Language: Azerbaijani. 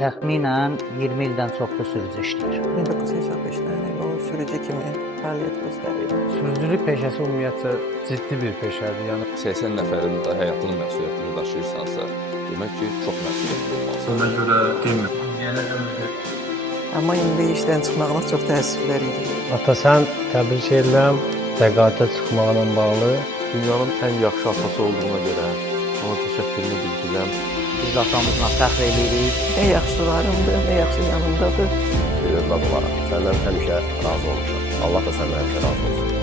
Təxminən 20 ildən çoxdur sürücü işləyir. 1985-dən elə o sürücü kimi fəaliyyət göstərir. Sürücülük peşəsi ümumiyyətcə ciddi bir peşədir. Yəni 80 nəfərin də həyatının məsuliyyətini daşıyırsansa, demək ki, çox məsuliyyətli olmalısan. Ona görə demirəm. Amma indi işdən çıxmağına çox təəssüflər edir. ata sən təbrik edirəm təqaüdə çıxmağına bağlı. Dünyanın ən yaxşı atası olduğuna görə ona təşəkkürümü bildirirəm. Biz atamızla fəxr edirik. Nə yaxşılarımdır, nə yaxşı yanımdadır. Bir övlad olaraq səndən həmişə razı olmuşam. Allah da səndən həmişə razı olsun.